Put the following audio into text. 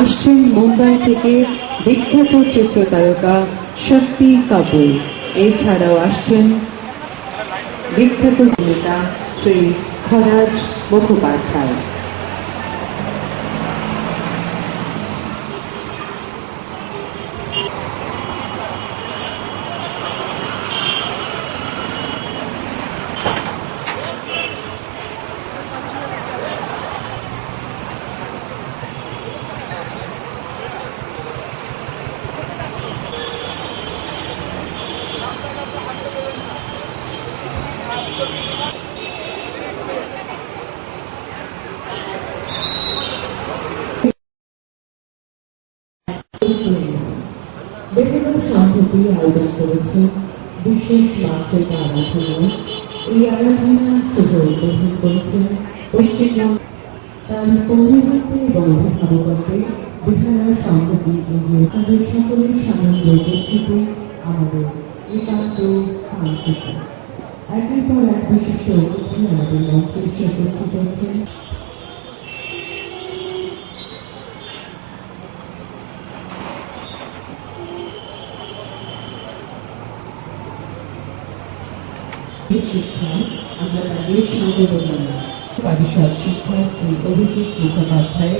আসছেন মুম্বাই থেকে বিখ্যাত চিত্রতারকা শক্তি কাপুর। এছাড়াও আসছেন বিখ্যাত নেতা শ্রী খরাজ মুখোপাধ্যায়। বিভিন্ন সংস্কৃতি আয়োজন করেছে বিশেষ মাতৃক আরাধনা। এই আরাধনা শুভ উদ্বোধন করেছেন পশ্চিমবঙ্গ। তার পৌরহিত্যে এবং অভিভাবকত্বে বিহারের সম্প্রতি এগিয়ে তাদের সকলের সামনে উপস্থিতি আমাদের একান্ত কাঙ্ক্ষিত। একের পর এক বিশিষ্ট অতিথি আমাদের মঞ্চে এসে উপস্থিত হচ্ছেন। শিক্ষায় আমরা তাদের সম্বোধনা পরিষদ শিক্ষক শ্রী অভিজিৎ মুখোপাধ্যায়